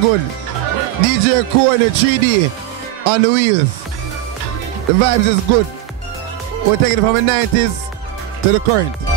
going good. DJ Core in the 3D on the wheels. The vibes is good. We're taking it from the 90s to the current.